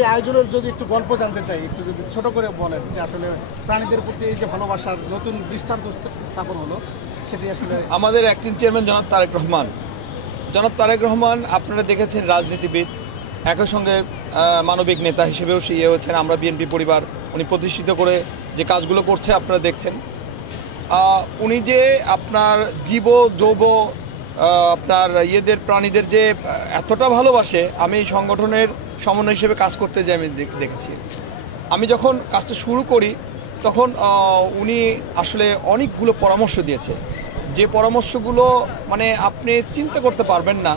এই আয়োজনের যদি একটু গল্প জানতে চাই, একটু যদি ছোট করে বলেন যে আসলে প্রাণীদের প্রতি এই যে ভালোবাসার নতুন দৃষ্টান্ত স্থাপন হলো, সেটি আসলে। আমাদের অ্যাক্টিং চেয়ারম্যান জনাব তারেক রহমান, আপনারা দেখেছেন রাজনীতিবিদ, একই সঙ্গে মানবিক নেতা হিসেবেও সে হচ্ছেন। আমরা বিএনপি পরিবার, উনি প্রতিষ্ঠিত করে যে কাজগুলো করছে আপনারা দেখছেন। উনি যে আপনার জীব যৌব আপনার প্রাণীদের যে এতটা ভালোবাসে, আমি এই সংগঠনের সমন্বয় হিসেবে কাজ করতে যে আমি দেখেছি। আমি যখন কাজটা শুরু করি তখন উনি আসলে অনেকগুলো পরামর্শ দিয়েছে, যে পরামর্শগুলো মানে আপনি চিন্তা করতে পারবেন না।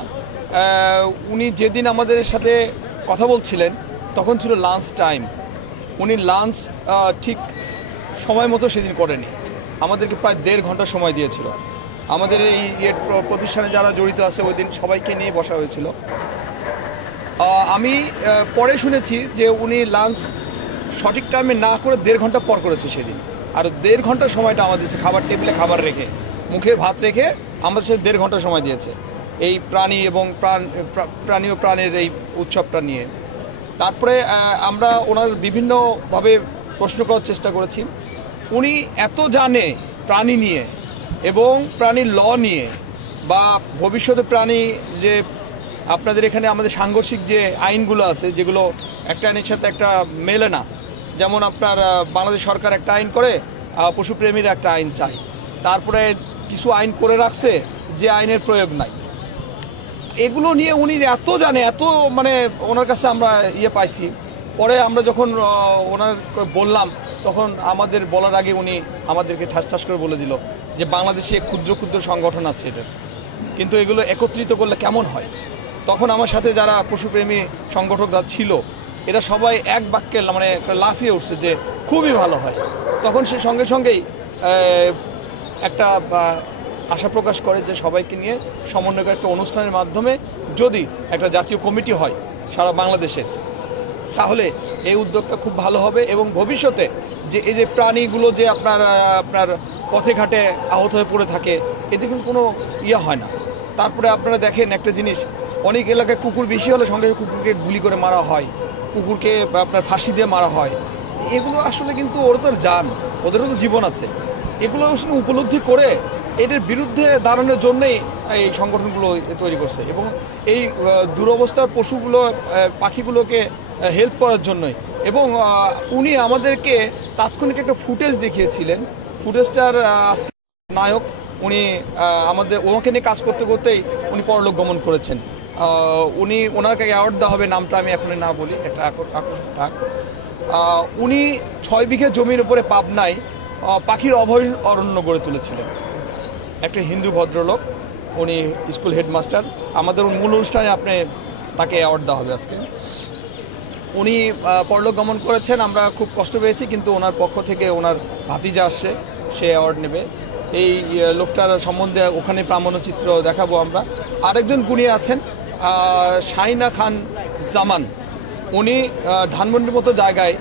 উনি যেদিন আমাদের সাথে কথা বলছিলেন তখন ছিল লাঞ্চ টাইম, উনি লাঞ্চ ঠিক সময় মতো সেদিন করেনি, আমাদেরকে প্রায় 1.5 ঘন্টা সময় দিয়েছিল। আমাদের এই প্রতিষ্ঠানে যারা জড়িত আছে ওই দিন সবাইকে নিয়ে বসা হয়েছিল। আমি পরে শুনেছি যে উনি লাঞ্চ সঠিক টাইমে না করে 1.5 ঘন্টা পর করেছে সেদিন, আর 1.5 ঘন্টা সময়টা আমাদের খাবার টেবিলে খাবার রেখে, মুখের ভাত রেখে আমাদের সাথে 1.5 ঘন্টা সময় দিয়েছে এই প্রাণী এবং প্রাণী ও প্রাণের এই উৎসবটা নিয়ে। তারপরে আমরা ওনার বিভিন্নভাবে প্রশ্ন করার চেষ্টা করেছি। উনি এত জানে প্রাণী নিয়ে এবং প্রাণীর ল নিয়ে, বা ভবিষ্যতে প্রাণী যে আপনাদের এখানে আমাদের সাংঘর্ষিক যে আইনগুলো আছে যেগুলো একটা আইনের সাথে একটা মেলে না, যেমন আপনার বাংলাদেশ সরকার একটা আইন করে, পশুপ্রেমীর একটা আইন চাই, তারপরে কিছু আইন করে রাখছে যে আইনের প্রয়োগ নাই। এগুলো নিয়ে উনি এত জানে, এত মানে ওনার কাছে আমরা পাইছি। পরে আমরা যখন ওনার বললাম তখন আমাদের বলার আগে উনি আমাদেরকে ঠাস ঠাস করে বলে দিল যে বাংলাদেশে ক্ষুদ্র ক্ষুদ্র সংগঠন আছে এটার, কিন্তু এগুলো একত্রিত করলে কেমন হয়। তখন আমার সাথে যারা পশুপ্রেমী সংগঠকরা ছিল এরা সবাই এক বাক্যে মানে লাফিয়ে উঠছে যে খুবই ভালো হয়। তখন সে সঙ্গে সঙ্গেই একটা আশা প্রকাশ করে যে সবাইকে নিয়ে সমন্বয় একটা অনুষ্ঠানের মাধ্যমে যদি একটা জাতীয় কমিটি হয় সারা বাংলাদেশে, তাহলে এই উদ্যোগটা খুব ভালো হবে এবং ভবিষ্যতে যে এই যে প্রাণীগুলো যে আপনার পথে ঘাটে আহত হয়ে পড়ে থাকে, এতে কিন্তু কোনো হয় না। তারপরে আপনারা দেখেন একটা জিনিস, অনেক এলাকায় কুকুর বেশি হলে সঙ্গে কুকুরকে গুলি করে মারা হয়, কুকুরকে আপনার ফাঁসি দিয়ে মারা হয়। এগুলো আসলে কিন্তু ওরা তো জান, ওদেরও তো জীবন আছে। এগুলো আসলে উপলব্ধি করে এদের বিরুদ্ধে দাঁড়ানোর জন্যই এই সংগঠনগুলো তৈরি করছে এবং এই দুরবস্থার পশুগুলো পাখিগুলোকে হেল্প করার জন্যই। এবং উনি আমাদেরকে তাৎক্ষণিক একটা ফুটেজ দেখিয়েছিলেন, ফুটেজটার আজকে নায়ক উনি ওনাকে নিয়ে কাজ করতে করতেই উনি পরলোক গমন করেছেন। ওনাকে অ্যাওয়ার্ড দেওয়া হবে, নামটা আমি এখন না বলি, একটা থাক। উনি 6 বিঘা জমির উপরে পাবনায় পাখির অভয়ারণ্য গড়ে তুলেছিলেন। একটা হিন্দু ভদ্রলোক, উনি স্কুল হেডমাস্টার। আমাদের মূল অনুষ্ঠানে তাকে অ্যাওয়ার্ড দেওয়া হবে আজকে। উনি পরলোক গমন করেছেন, আমরা খুব কষ্ট পেয়েছি, কিন্তু ওনার পক্ষ থেকে ওনার ভাতিজা আসছে, সে অ্যাওয়ার্ড নেবে। এই লোকটার সম্বন্ধে ওখানে প্রামাণ্যচিত্র দেখাবো আমরা। আরেকজন গুণী আছেন শাহিনা খান জামান, উনি ধানমন্ডির মতো জায়গায়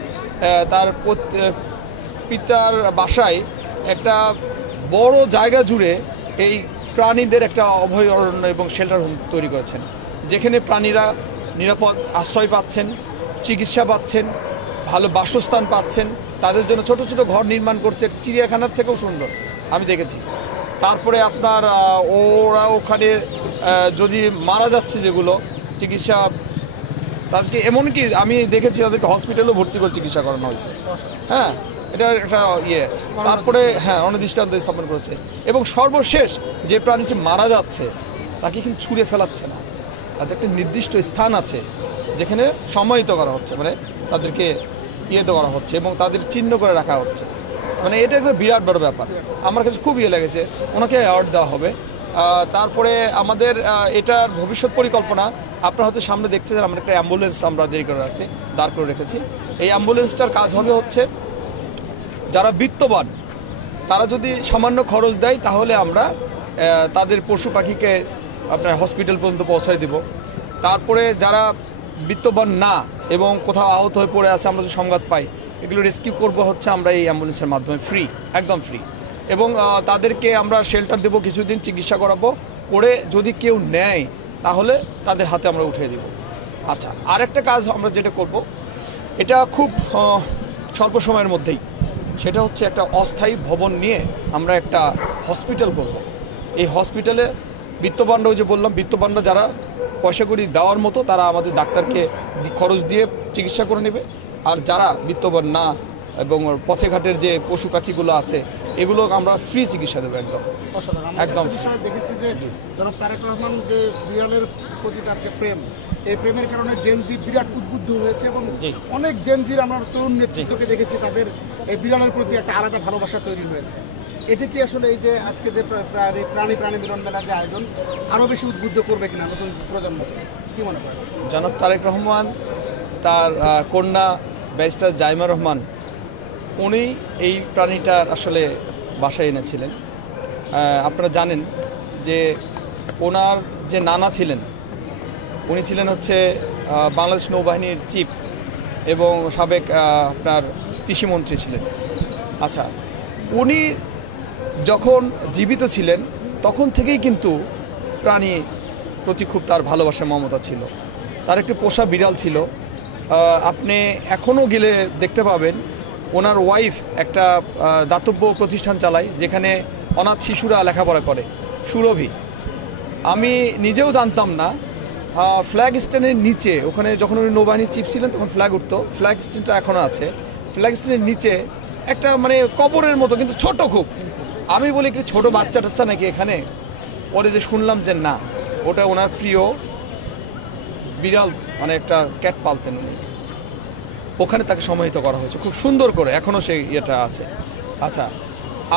তার পিতার বাসায় একটা বড় জায়গা জুড়ে এই প্রাণীদের একটা অভয়ারণ্য এবং শেল্টার হোম তৈরি করেছেন, যেখানে প্রাণীরা নিরাপদ আশ্রয় পাচ্ছেন, চিকিৎসা পাচ্ছেন, ভালো বাসস্থান পাচ্ছেন, তাদের জন্য ছোট ছোট ঘর নির্মাণ করছে, চিড়িয়াখানার থেকেও সুন্দর আমি দেখেছি। তারপরে আপনার ওরা ওখানে যদি মারা যাচ্ছে যেগুলো চিকিৎসা, তাদেরকে এমনকি আমি দেখেছি তাদেরকে হসপিটালেও ভর্তি করে চিকিৎসা করানো হয়েছে। হ্যাঁ, এটা একটা তারপরে অনির্দিষ্টান্ত স্থাপন করেছে। এবং সর্বশেষ যে প্রাণীটি মারা যাচ্ছে তাকে কিন্তু ছুঁড়ে ফেলাচ্ছে না, তাদের একটা নির্দিষ্ট স্থান আছে যেখানে সম্মানিত করা হচ্ছে, মানে তাদেরকে করা হচ্ছে এবং তাদের চিহ্ন করে রাখা হচ্ছে। মানে এটা একটা বিরাট বড় ব্যাপার, আমার কাছে খুব লেগেছে। ওনাকে অ্যাওয়ার্ড দেওয়া হবে। তারপরে আমাদের এটার ভবিষ্যৎ পরিকল্পনা আপনারা হয়তো সামনে দেখছেন, আমরা একটা অ্যাম্বুলেন্স আমরা দাঁড় করে রেখেছি। এই অ্যাম্বুলেন্সটার কাজ হবে হচ্ছে যারা বিত্তবান তারা যদি সামান্য খরচ দেয় তাহলে আমরা তাদের পশু পাখিকে আপনার হসপিটাল পর্যন্ত পৌঁছায় দেব। তারপরে যারা বিত্তবান না এবং কোথাও আহত হয়ে পড়ে আছে, আমরা যে সংবাদ পাই, এগুলো রেস্কিউ করবো হচ্ছে আমরা এই অ্যাম্বুলেন্সের মাধ্যমে, ফ্রি, একদম ফ্রি। এবং তাদেরকে আমরা শেল্টার দেবো, কিছুদিন চিকিৎসা করাবো, করে যদি কেউ নেয় তাহলে তাদের হাতে আমরা উঠিয়ে দেব। আচ্ছা, আরেকটা কাজ আমরা যেটা করব, এটা খুব স্বল্প সময়ের মধ্যেই, সেটা হচ্ছে একটা অস্থায়ী ভবন নিয়ে আমরা একটা হসপিটাল করব। এই হসপিটালে বিত্তবানরা, ওই যে বললাম, বিত্তবানরা যারা পয়সা কড়ি দেওয়ার মতো তারা আমাদের ডাক্তারকে খরচ দিয়ে চিকিৎসা করে নেবে, আর যারা বিত্তবান না এবং পথে ঘাটের যে পশু পাখিগুলো আছে এগুলো আমরা ফ্রি চিকিৎসা দেবো একদম। একদম বিষয়ে দেখেছি যে জনাব তারেক রহমান যে বিড়ালের প্রতি তার যে প্রেম, এই প্রেমের কারণে জেনজি বিরাট উদ্বুদ্ধ হয়েছে এবং অনেক জেনজির আমরা তরুণ নেতৃত্বকে দেখেছি তাদের এই বিড়ালের প্রতি একটা আলাদা ভালোবাসা তৈরি হয়েছে। এটি কি আসলে এই যে আজকে যে প্রাণী মিলন মেলা যে আয়োজন আরও বেশি উদ্বুদ্ধ করবে কিনা নতুন প্রজন্মকে, কি মনে করেন? জনাব তারেক রহমান তার কন্যা ব্যারিস্টার জাইমা রহমান উনি এই প্রাণীটার আসলে বাসায় এনেছিলেন। আপনারা জানেন যে ওনার যে নানা ছিলেন উনি ছিলেন হচ্ছে বাংলাদেশ নৌবাহিনীর চিফ এবং সাবেক আপনার কৃষিমন্ত্রী ছিলেন। আচ্ছা, উনি যখন জীবিত ছিলেন তখন থেকেই কিন্তু প্রাণী প্রতি খুব তার ভালোবাসা মমতা ছিল। তার একটি পোষা বিড়াল ছিল, আপনি এখনও গেলে দেখতে পাবেন। ওনার ওয়াইফ একটা দাতব্য প্রতিষ্ঠান চালায় যেখানে অনাথ শিশুরা লেখাপড়া করে, সুরভি। আমি নিজেও জানতাম না ফ্ল্যাগ স্ট্যান্ডের নিচে, ওখানে যখন উনি নৌবাহিনীর চিফ ছিলেন তখন ফ্ল্যাগ উঠতো, ফ্ল্যাগ স্ট্যান্ডটা এখনও আছে। ফ্ল্যাগ স্ট্যান্ডের নিচে একটা মানে কবরের মতো কিন্তু ছোট খুব, আমি বলি একটু ছোটো বাচ্চা টাচ্চা নাকি এখানে। পরে যে শুনলাম যে না, ওটা ওনার প্রিয় বিড়াল, মানে একটা ক্যাট পালতেন উনি, ওখানে তাকে সমাহিত করা হয়েছে খুব সুন্দর করে, এখনও সেই ইয়েটা আছে। আচ্ছা,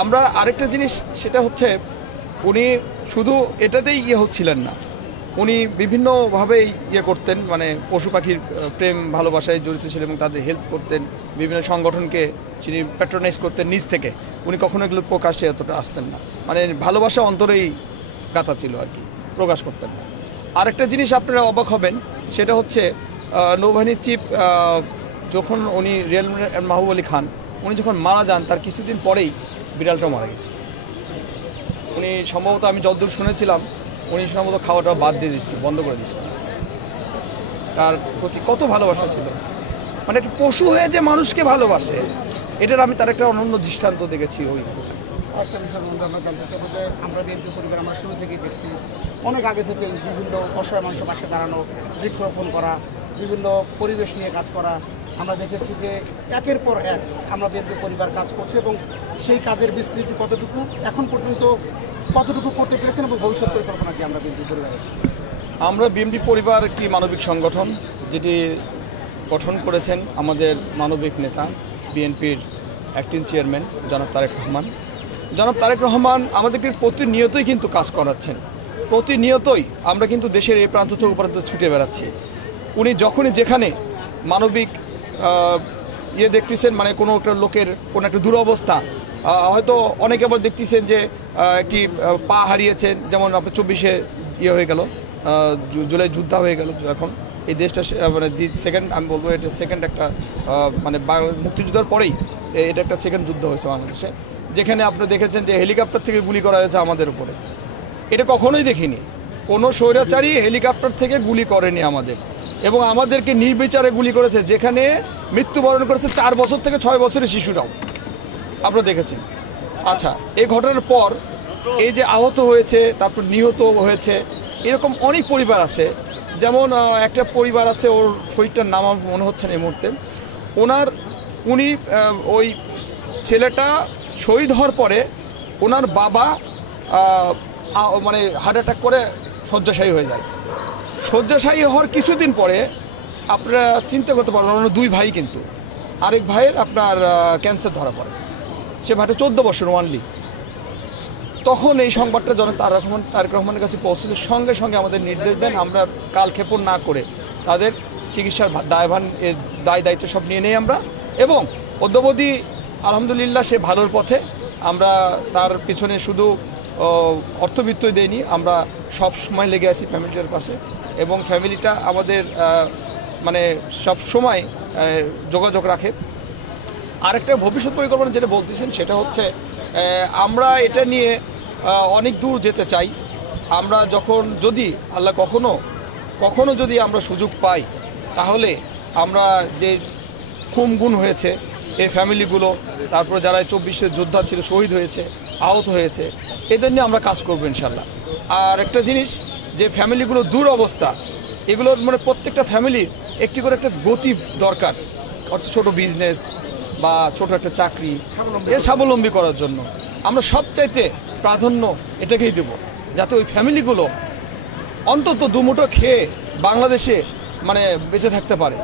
আমরা আরেকটা জিনিস, সেটা হচ্ছে উনি শুধু এটাতেই হচ্ছিলেন না, উনি বিভিন্নভাবে করতেন, মানে পশু পাখির প্রেম ভালোবাসায় জড়িত ছিলেন এবং তাদের হেল্প করতেন, বিভিন্ন সংগঠনকে তিনি প্যাট্রোনাইজ করতেন নিজ থেকে। উনি কখনো এগুলো প্রকাশ্যে এতটা আসতেন না, মানে ভালোবাসা অন্তরেই গাঁথা ছিল আর কি, প্রকাশ করতেন না। আরেকটা জিনিস আপনারা অবাক হবেন, সেটা হচ্ছে নৌবাহিনীর চিফ যখন উনি রিয়াল মাহবুব আলী খান উনি যখন মারা যান তার কিছুদিন পরেই বিড়ালটাও মারা গেছে। উনি সম্ভবত, আমি যতদূর শুনেছিলাম, উনি সম্ভবত খাওয়াটা বাদ দিয়ে দিয়েছিল, বন্ধ করে দিয়েছিল। তার প্রতি কত ভালোবাসা ছিল, মানে একটা পশু হয়ে যে মানুষকে ভালোবাসে, এটার আমি তার একটা অনন্য দৃষ্টান্ত দেখেছি। ওই একটা বিষয় বন্ধু আমরা জানতে চাইবো যে আমরা বিএনপি পরিবার আমরা শুরু থেকেই দেখছি অনেক আগে থেকে বিভিন্ন অসহায় মানুষের পাশে দাঁড়ানো, বৃক্ষরোপণ করা, বিভিন্ন পরিবেশ নিয়ে কাজ করা। আমরা দেখেছি যে একের পর এক আমরা বিএনপি পরিবার কাজ করছে এবং সেই কাজের বিস্তৃতি কতটুকু এখন পর্যন্ত কতটুকু করতে পেরেছেন এবং ভবিষ্যৎ পরিকল্পনা কি আমরা বিএনপি পরিবারে? আমরা বিএনপি পরিবার একটি মানবিক সংগঠন যেটি গঠন করেছেন আমাদের মানবিক নেতা বিএনপির অ্যাক্টিং চেয়ারম্যান জনাব তারেক রহমান। জনাব তারেক রহমান আমাদেরকে প্রতিনিয়তই কিন্তু কাজ করাচ্ছেন, প্রতিনিয়তই আমরা কিন্তু দেশের এই প্রান্ত থেকে প্রান্ত ছুটে বেড়াচ্ছি। উনি যখনই যেখানে মানবিক দেখতেছেন, মানে কোনো একটা লোকের কোনো একটা দুরবস্থা, হয়তো অনেকে আবার দেখতেছেন যে একটি পা হারিয়েছেন, যেমন আপনার 24-এ হয়ে গেল, জুলাই যুদ্ধ হয়ে গেল। এখন এই দেশটা মানে সেকেন্ড, আমি বলবো এটা সেকেন্ড একটা মানে মুক্তিযুদ্ধের পরেই এটা একটা সেকেন্ড যুদ্ধ হয়েছে বাংলাদেশে, যেখানে আপনি দেখেছেন যে হেলিকপ্টার থেকে গুলি করা হয়েছে আমাদের উপরে। এটা কখনোই দেখিনি, কোনো স্বৈরাচারী হেলিকপ্টার থেকে গুলি করেনি আমাদের, এবং আমাদেরকে নির্বিচারে গুলি করেছে, যেখানে মৃত্যুবরণ করেছে 4 বছর থেকে 6 বছরের শিশুরাও, আপনারা দেখেছেন। আচ্ছা, এই ঘটনার পর এই যে আহত হয়েছে, তারপর নিহত হয়েছে, এরকম অনেক পরিবার আছে। যেমন একটা পরিবার আছে, ওর শরীরটার নাম আমার মনে হচ্ছে না এই মুহূর্তে, উনি ওই ছেলেটা শহীদ হওয়ার পরে ওনার বাবা মানে হার্ট অ্যাটাক করে শয্যাশায়ী হয়ে যায়। শয্যাশায়ী হওয়ার কিছুদিন পরে আপনারা চিন্তা করতে পারবেন, ওনার 2 ভাই, কিন্তু আরেক ভাইয়ের আপনার ক্যান্সার ধরা পড়ে, সে ভাইটা 14 বছর ওয়ানলি। তখন এই সংবাদটা জনাব তারেক রহমানের কাছে পৌঁছলে সঙ্গে সঙ্গে আমাদের নির্দেশ দেন, আমরা কালক্ষেপণ না করে তাদের চিকিৎসার দায়িত্ব সব নিয়ে নেই আমরা, এবং অদ্যাবধি আলহামদুলিল্লাহ সে ভালোর পথে। আমরা তার পিছনে শুধু অর্থবিত্তই দেয়নি, আমরা সব সময় লেগে আছি ফ্যামিলিটার পাশে, এবং ফ্যামিলিটা আমাদের মানে সব সময় যোগাযোগ রাখে। আরেকটা ভবিষ্যৎ পরিকল্পনা যেটা বলতেছেন, সেটা হচ্ছে আমরা এটা নিয়ে অনেক দূর যেতে চাই। আমরা যখন যদি আল্লাহ কখনো যদি আমরা সুযোগ পাই, তাহলে আমরা যে খুন হয়েছে এই ফ্যামিলিগুলো, তারপরে যারা 24-এর যোদ্ধা ছিল শহীদ হয়েছে, আহত হয়েছে, এদের নিয়ে আমরা কাজ করবো ইনশাল্লাহ। আর একটা জিনিস, যে ফ্যামিলিগুলো দুরবস্থা, এগুলোর মানে প্রত্যেকটা ফ্যামিলির একটি করে একটা গতি দরকার, অর্থাৎ ছোটো বিজনেস বা ছোট একটা চাকরি স্বাবলম্বী করার জন্য আমরা সবচাইতে প্রাধান্য এটাকেই দেব, যাতে ওই ফ্যামিলিগুলো অন্তত দুমুঠো খেয়ে বাংলাদেশে মানে বেঁচে থাকতে পারে।